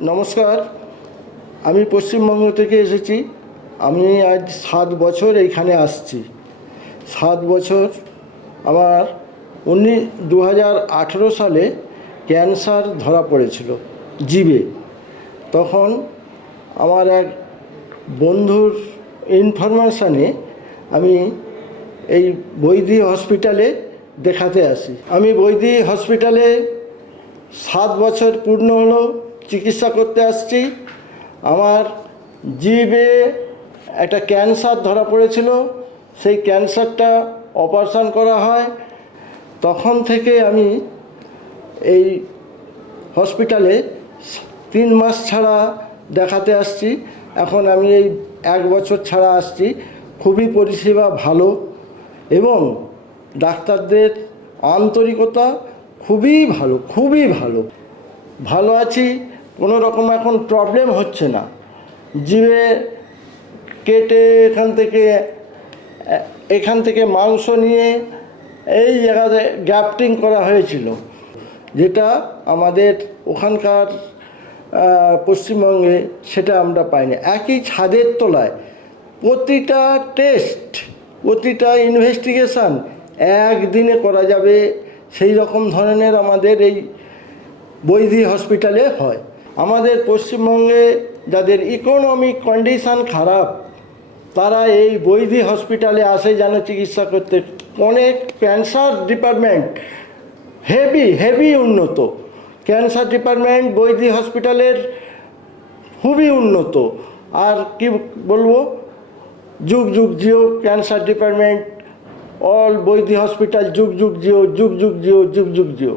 নমস্কার, আমি পশ্চিমবঙ্গ থেকে এসেছি। আমি আজ 7 বছর এইখানে আসছি। 7 বছর আমার 2018 সালে ক্যান্সার ধরা পড়েছিল জিভে। তখন আমার এক বন্ধুর ইনফরমেশানে আমি এই বৈদি হসপিটালে দেখাতে আসি। আমি বৈদি হসপিটালে 7 বছর পূর্ণ হলো চিকিৎসা করতে আসছি। আমার জিভে একটা ক্যান্সার ধরা পড়েছিল, সেই ক্যান্সারটা অপারেশন করা হয়। তখন থেকে আমি এই হসপিটালে 3 মাস ছাড়া দেখাতে আসছি। এখন আমি এই 1 বছর ছাড়া আসছি। খুবই পরিষেবা ভালো এবং ডাক্তারদের আন্তরিকতা খুবই ভালো, খুবই ভালো। ভালো আছি, কোনো রকম এখন প্রবলেম হচ্ছে না। জিভে কেটে এখান থেকে মাংস নিয়ে এই জায়গাতে গ্রাফটিং করা হয়েছিল, যেটা আমাদের ওখানকার পশ্চিমবঙ্গে সেটা আমরা পাইনি। একই ছাদের তলায় প্রতিটা টেস্ট, প্রতিটা ইনভেস্টিগেশান একদিনে করা যাবে, সেই রকম ধরনের আমাদের এই বৈদি হসপিটালে হয়। আমাদের পশ্চিমবঙ্গে যাদের ইকোনমিক কন্ডিশান খারাপ, তারা এই বৈদি হসপিটালে আসে যেন চিকিৎসা করতে। অনেক ক্যান্সার ডিপার্টমেন্ট হেভি উন্নত। ক্যান্সার ডিপার্টমেন্ট বৈদি হসপিটালের খুবই উন্নত। আর কি বলবো, যুগ যুগ জিও ক্যান্সার ডিপার্টমেন্ট, অল বৈদি হসপিটাল যুগ যুগ জিও, যুগ যুগ জিও, যুগ যুগ জিও।